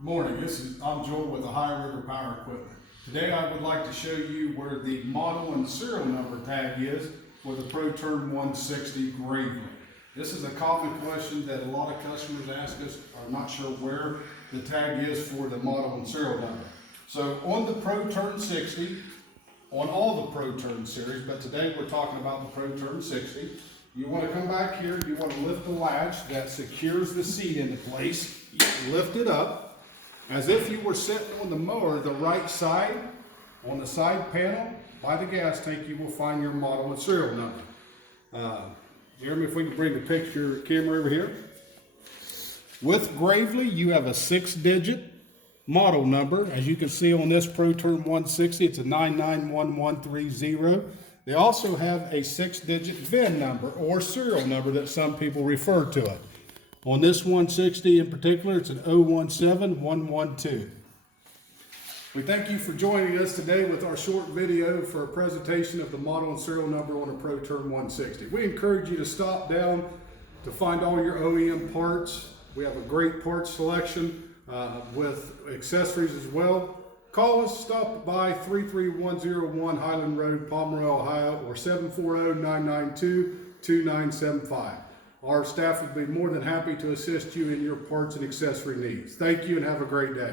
Morning, I'm Joel with the Hiland Rd Power Equipment. Today I would like to show you where the model and serial number tag is for the ProTurn 160 Gravely. This is a common question that a lot of customers ask us, are not sure where the tag is for the model and serial number. So on the ProTurn 60, on all the ProTurn series, but today we're talking about the ProTurn 60, you want to come back here, you want to lift the latch that secures the seat into place, you lift it up, as if you were sitting on the mower, the right side, on the side panel, by the gas tank, you will find your model and serial number. Jeremy, if we can bring the picture camera over here. With Gravely, you have a 6-digit model number. As you can see on this ProTurn 160, it's a 991130. They also have a 6-digit VIN number or serial number that some people refer to it. On this 160 in particular, it's an 017112. We thank you for joining us today with our short video for a presentation of the model and serial number on a ProTurn 160. We encourage you to stop down to find all your OEM parts. We have a great parts selection with accessories as well. Call us, stop by 33101 Hiland Rd Pomeroy, Ohio, or 740-992-2975. Our staff would be more than happy to assist you in your parts and accessory needs. Thank you and have a great day.